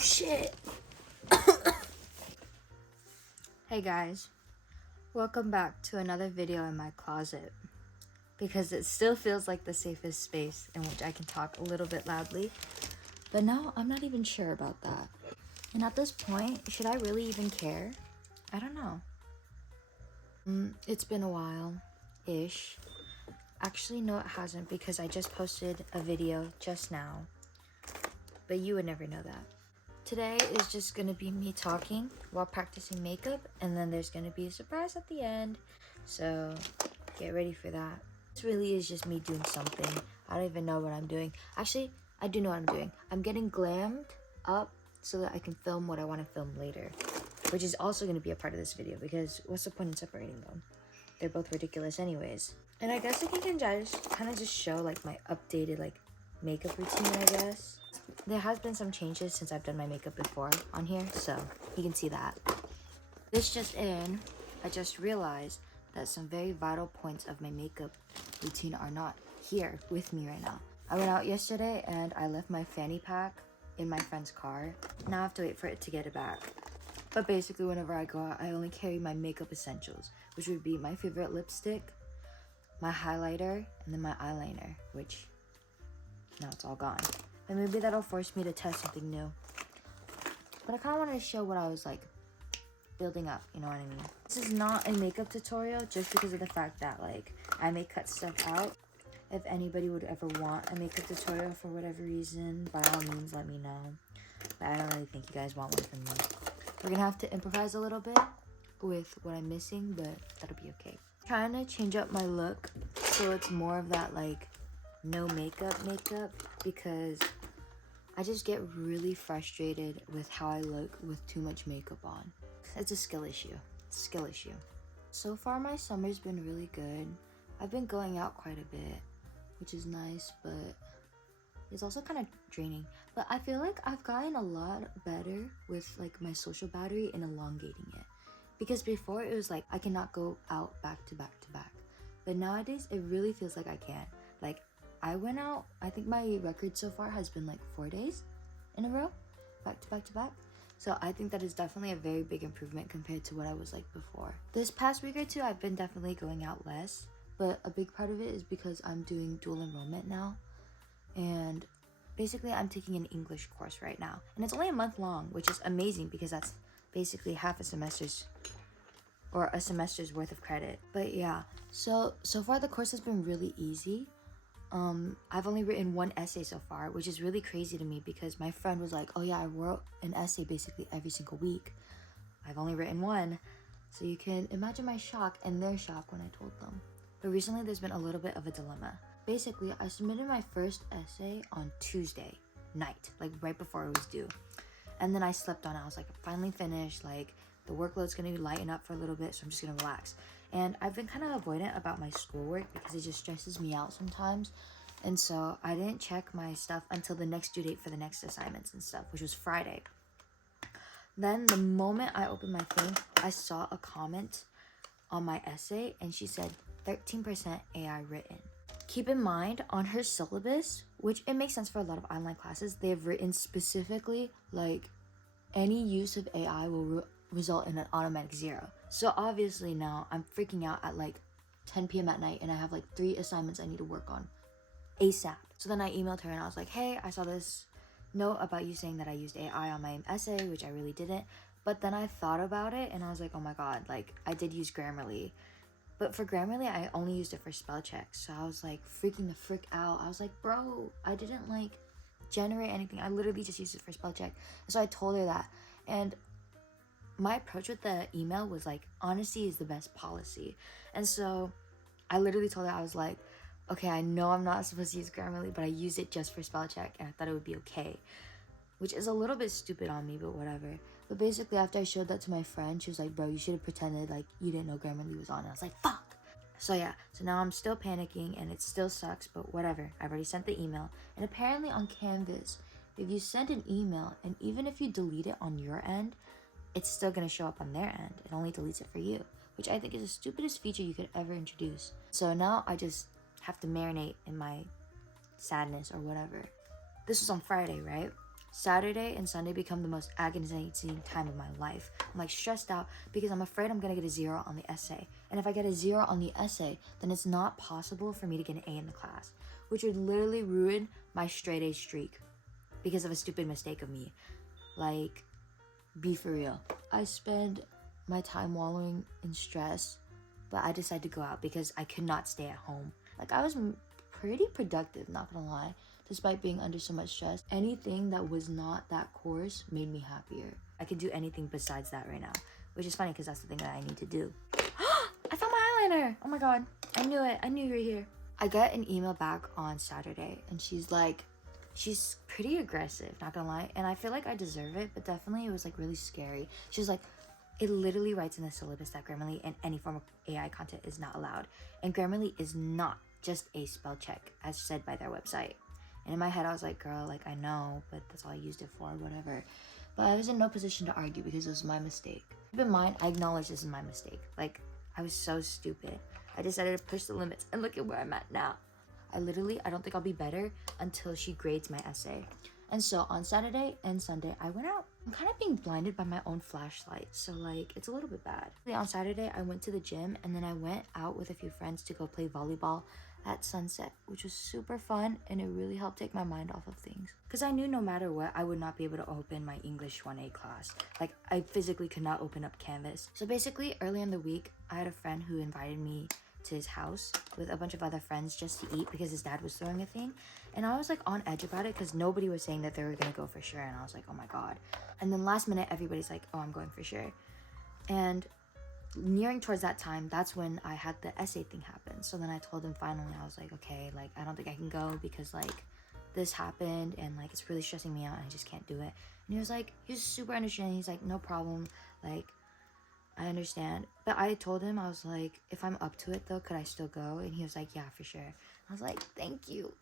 shit. Hey guys, welcome back to another video in my closet, because it still feels like the safest space in which I can talk a little bit loudly, but now I'm not even sure about that. And at this point, should I really even care? I don't know. It's been a while-ish. Actually, no, it hasn't, because I just posted a video just now, but you would never know that. Today is just gonna be me talking while practicing makeup, and then there's gonna be a surprise at the end, so get ready for that. This really is just me doing something. I don't even know what I'm doing. Actually, I do know what I'm doing. I'm getting glammed up so that I can film what I want to film later, which is also gonna be a part of this video, because what's the point in separating them? They're both ridiculous anyways. And I guess I can just kind of just show like my updated like makeup routine, I guess. There has been some changes since I've done my makeup before on here, so you can see that. This just in, I just realized that some very vital points of my makeup routine are not here with me right now. I went out yesterday and I left my fanny pack in my friend's car. Now I have to wait for it to get it back. But basically whenever I go out, I only carry my makeup essentials, which would be my favorite lipstick, my highlighter, and then my eyeliner, which now it's all gone. And maybe that'll force me to test something new. But I kind of wanted to show what I was like building up, you know what I mean? This is not a makeup tutorial just because of the fact that like I may cut stuff out. If anybody would ever want a makeup tutorial for whatever reason, by all means let me know. But I don't really think you guys want one from me. We're gonna have to improvise a little bit with what I'm missing, but that'll be okay. Trying to change up my look so it's more of that like no makeup, because I just get really frustrated with how I look with too much makeup on. It's a skill issue. So far my summer's been really good. I've been going out quite a bit, which is nice, but it's also kind of draining. But I feel like I've gotten a lot better with like my social battery and elongating it. Because before it was like I cannot go out back to back to back. But nowadays it really feels like I can. Like I went out, I think my record so far has been like 4 days in a row, back to back to back. So I think that is definitely a very big improvement compared to what I was like before. This past week or two, I've been definitely going out less, but a big part of it is because I'm doing dual enrollment now. And basically I'm taking an English course right now. And it's only a month long, which is amazing because that's basically half a semester's worth of credit. But yeah, so far the course has been really easy. I've only written one essay so far, which is really crazy to me because my friend was like, oh yeah, I wrote an essay basically every single week. I've only written one. So you can imagine my shock and their shock when I told them. But recently there's been a little bit of a dilemma. Basically, I submitted my first essay on Tuesday night, like right before it was due. And then I slept on it. I was like, I'm finally finished. Like the workload's gonna lighten up for a little bit, so I'm just gonna relax. And I've been kind of avoidant about my schoolwork because it just stresses me out sometimes. And so I didn't check my stuff until the next due date for the next assignments and stuff, which was Friday. Then the moment I opened my thing, I saw a comment on my essay and she said 13% AI written. Keep in mind, on her syllabus, which it makes sense for a lot of online classes, they've written specifically like any use of AI will result in an automatic 0. So obviously now I'm freaking out at like 10 p.m. at night and I have like 3 assignments I need to work on ASAP. So then I emailed her and I was like, hey, I saw this note about you saying that I used AI on my essay, which I really didn't. But then I thought about it and I was like, oh my god, like I did use Grammarly. But for Grammarly, I only used it for spell checks. So I was like freaking the frick out. I was like, bro, I didn't like generate anything. I literally just used it for spell check. And so I told her that. And my approach with the email was like, honesty is the best policy. And so I literally told her, I was like, okay, I know I'm not supposed to use Grammarly, but I use it just for spell check and I thought it would be okay. Which is a little bit stupid on me, but whatever. But basically after I showed that to my friend, she was like, bro, you should have pretended like you didn't know Grammarly was on. And I was like, fuck! So yeah, so now I'm still panicking and it still sucks, but whatever. I've already sent the email. And apparently on Canvas, if you send an email and even if you delete it on your end, it's still gonna show up on their end. It only deletes it for you, which I think is the stupidest feature you could ever introduce. So now I just have to marinate in my sadness or whatever. This was on Friday, right? Saturday and Sunday become the most agonizing time of my life. I'm like stressed out because I'm afraid I'm gonna get a 0 on the essay. And if I get a 0 on the essay, then it's not possible for me to get an A in the class, which would literally ruin my straight A streak because of a stupid mistake of me. Like, be for real. I spend my time wallowing in stress, but I decided to go out because I could not stay at home. Like, I was pretty productive, not gonna lie, despite being under so much stress. Anything that was not that course made me happier. I could do anything besides that right now, which is funny because that's the thing that I need to do. I found my eyeliner! Oh my god, I knew it. I knew you were here. I got an email back on Saturday, and she's like, she's pretty aggressive, not gonna lie, and I feel like I deserve it, but definitely it was like really scary. She was like, it literally writes in the syllabus that Grammarly and any form of AI content is not allowed, and Grammarly is not just a spell check as said by their website. And in my head I was like, girl, like I know, but that's all I used it for, whatever. But I was in no position to argue because it was my mistake. Keep in mind, I acknowledge this is my mistake. Like, I was so stupid. I decided to push the limits, and look at where I'm at now. I don't think I'll be better until she grades my essay. And so on Saturday and Sunday, I went out. I'm kind of being blinded by my own flashlight, so like, it's a little bit bad. On Saturday, I went to the gym, and then I went out with a few friends to go play volleyball at sunset, which was super fun, and it really helped take my mind off of things. Because I knew no matter what, I would not be able to open my English 1A class. Like, I physically could not open up Canvas. So basically, early in the week, I had a friend who invited me to his house with a bunch of other friends just to eat because his dad was throwing a thing, and I was like on edge about it because nobody was saying that they were gonna go for sure, and I was like, oh my god. And then last minute everybody's like, oh, I'm going for sure. And nearing towards that time, that's when I had the essay thing happen. So then I told him finally, I was like, okay, like I don't think I can go because like this happened and like it's really stressing me out and I just can't do it. And he was super understanding. He's like, no problem, like I understand. But I told him, I was like, if I'm up to it though, could I still go? And he was like, yeah, for sure. I was like, thank you.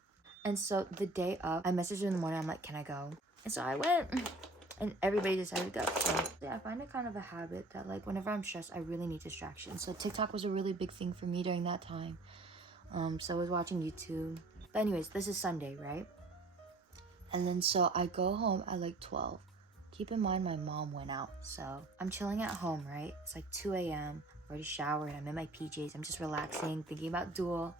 And so the day up, I messaged him in the morning, I'm like, can I go? And so I went, and everybody decided to go. So yeah, I find it kind of a habit that like whenever I'm stressed, I really need distraction. So TikTok was a really big thing for me during that time. So I was watching YouTube. But anyways, this is Sunday, right? And then so I go home at like 12. Keep in mind my mom went out, so I'm chilling at home, right? It's like 2 a.m. already showered, I'm in my PJs, I'm just relaxing, thinking about Duel.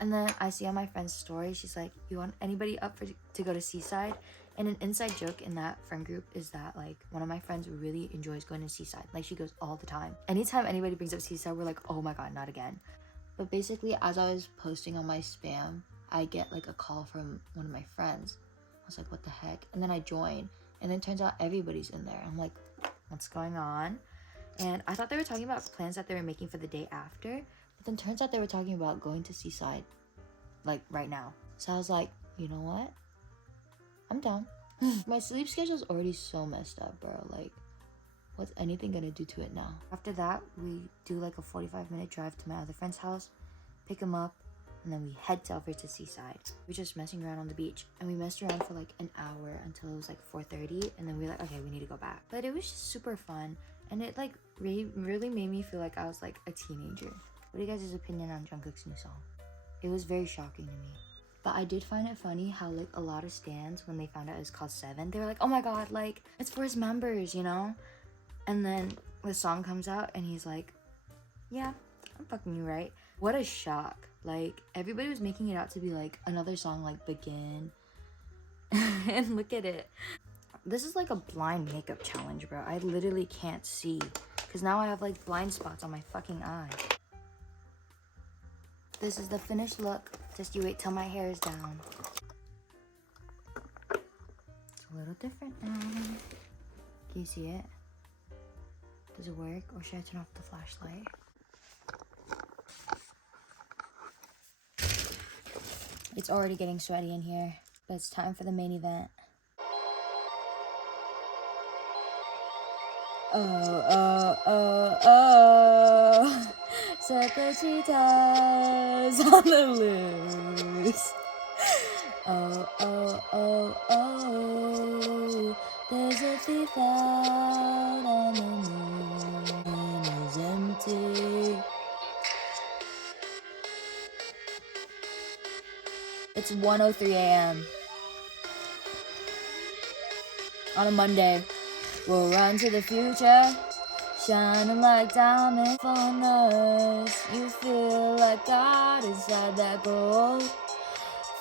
And then I see on my friend's story, she's like, you want anybody up to go to Seaside? And an inside joke in that friend group is that like one of my friends really enjoys going to Seaside. Like she goes all the time. Anytime anybody brings up Seaside, we're like, oh my god, not again. But basically, as I was posting on my spam, I get like a call from one of my friends. I was like, what the heck? And then I join, and then it turns out everybody's in there. I'm like, what's going on? And I thought they were talking about plans that they were making for the day after, but then turns out they were talking about going to Seaside like right now. So I was like, you know what? I'm down. My sleep schedule's already so messed up, bro. Like, what's anything gonna do to it now? After that, we do like a 45-minute drive to my other friend's house, pick him up, and then we head over to Seaside. We're just messing around on the beach, and we messed around for like an hour until it was like 4:30, and then we were like, okay, we need to go back. But it was just super fun, and it like really made me feel like I was like a teenager. What are you guys' opinion on Jungkook's new song? It was very shocking to me. But I did find it funny how like a lot of stans, when they found out it was called 7, they were like, oh my god, like it's for his members, you know? And then the song comes out and he's like, yeah, I'm fucking you right. What a shock. Like everybody was making it out to be like another song like Begin. And look at it. This is like a blind makeup challenge, bro. I literally can't see because now I have like blind spots on my fucking eye. This is the finished look. Just you wait till my hair is down. It's a little different now. Can you see it? Does it work, or should I turn off the flashlight? It's already getting sweaty in here, but it's time for the main event. Oh. Set the cheetahs on the loose. Oh. There's a thief out on the moon is empty. It's 1:03 a.m. on a Monday. We'll run to the future, shining like diamonds on us. You feel like God inside that gold.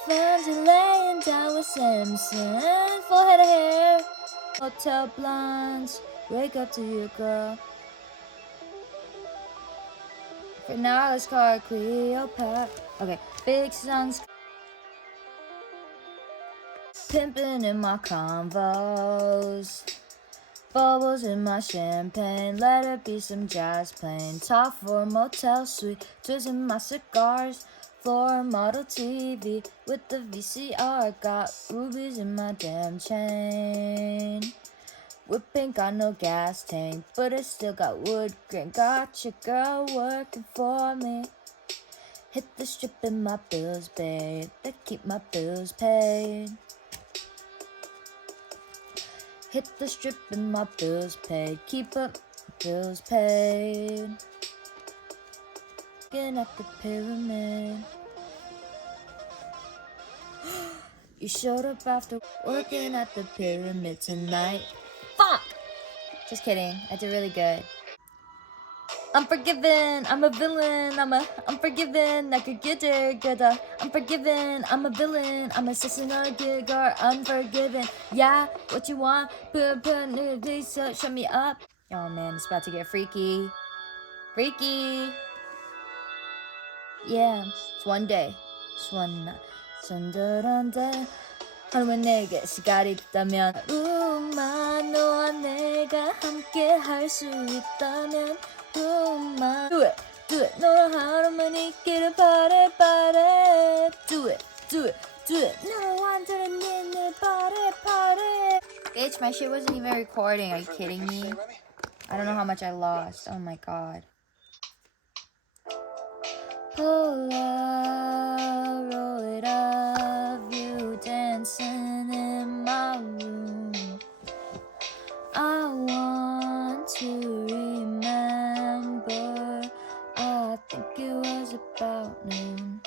Find you laying down with Simpson, full head of hair, hotel blinds. Wake up to your girl. For now, let's call her Cleopatra. Okay, big songs. Pimping in my convos. Bubbles in my champagne. Let it be some jazz playing. Top floor motel suite. Twisting my cigars. Floor model TV with the VCR. Got rubies in my damn chain. Whipping got no gas tank, but it still got wood grain. Got your girl working for me. Hit the strip and my bills paid. They keep my bills paid. Hit the strip and my bills paid. Keep up, bills paid. Looking at the pyramid. You showed up after working at the pyramid tonight. Fuck! Just kidding. I did really good. I'm forgiven, I'm a villain, I'm forgiven, I could get it, I'm forgiven, I'm a villain, I'm a sister, gigger, unforgiven. Yeah, what you want, please shut me up. Oh man, it's about to get freaky. Freaky. Yeah, it's one day, it's one night. 순들한데 하루에 내게 시간이 있다면 하루만 너와 내가 함께 할 수 있다면 하루만 Do it, do it 너랑 하루만 있기를 바래 바래 Do it, do it, do it 너랑 완전히 내 바래 바래 Bitch, my shit wasn't even recording, are you kidding me? I don't know how much I lost, oh my god. Polaroid of you dancing in my room. I want to remember. I think it was about noon.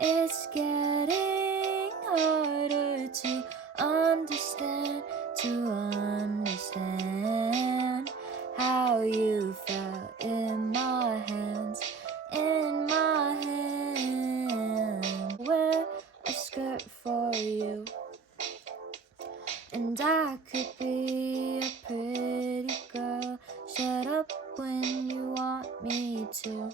It's getting harder to understand how you felt in my hands. In my hand, wear a skirt for you, and I could be a pretty girl. Shut up when you want me to.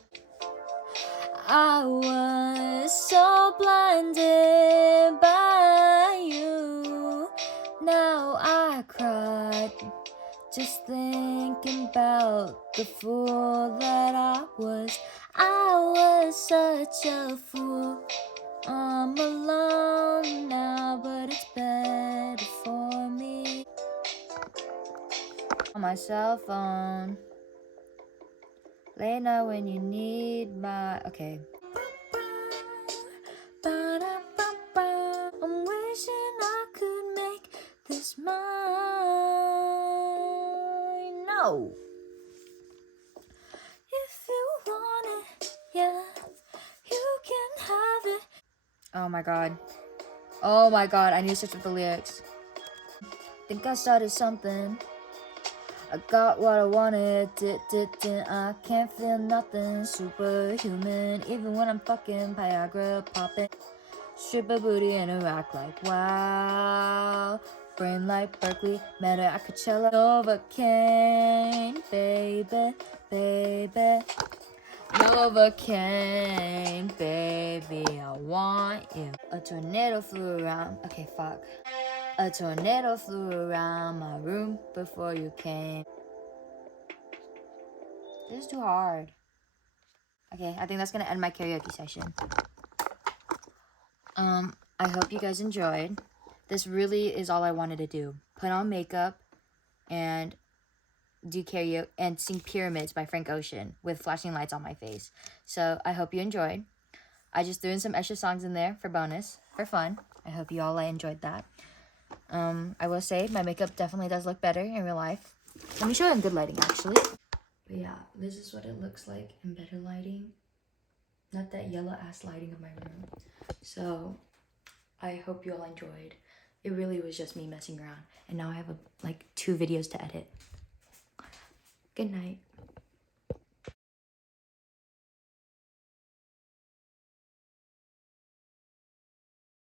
I was so blinded by you. Now I cried just thinking about the fool that I was. I was such a fool. I'm alone now, but it's better for me. On my cell phone. Late night when you need my... Okay. I'm wishing I could make this mine. No. If you want it, yeah, you can have it. Oh my god. Oh my god, I need to search up the lyrics. Think I started something. I got what I wanted, I can't feel nothing. Superhuman, even when I'm fucking Viagra popping. Strip a booty and a rock like wow. Brain like Berkeley, met her at Coachella. Novocaine, baby, baby. Novocaine, baby, I want you. A tornado flew around. Okay, fuck. A tornado flew around my room before you came. This is too hard. Okay, I think that's gonna end my karaoke session. I hope you guys enjoyed. This really is all I wanted to do. Put on makeup and do karaoke and sing Pyramids by Frank Ocean with flashing lights on my face. So I hope you enjoyed. I just threw in some extra songs in there for bonus, for fun. I hope you all enjoyed that. I will say my makeup definitely does look better in real life. Let me show you in good lighting, actually. But yeah, this is what it looks like in better lighting. Not that yellow ass lighting of my room. So I hope you all enjoyed. It really was just me messing around. And now I have like 2 videos to edit. Good night.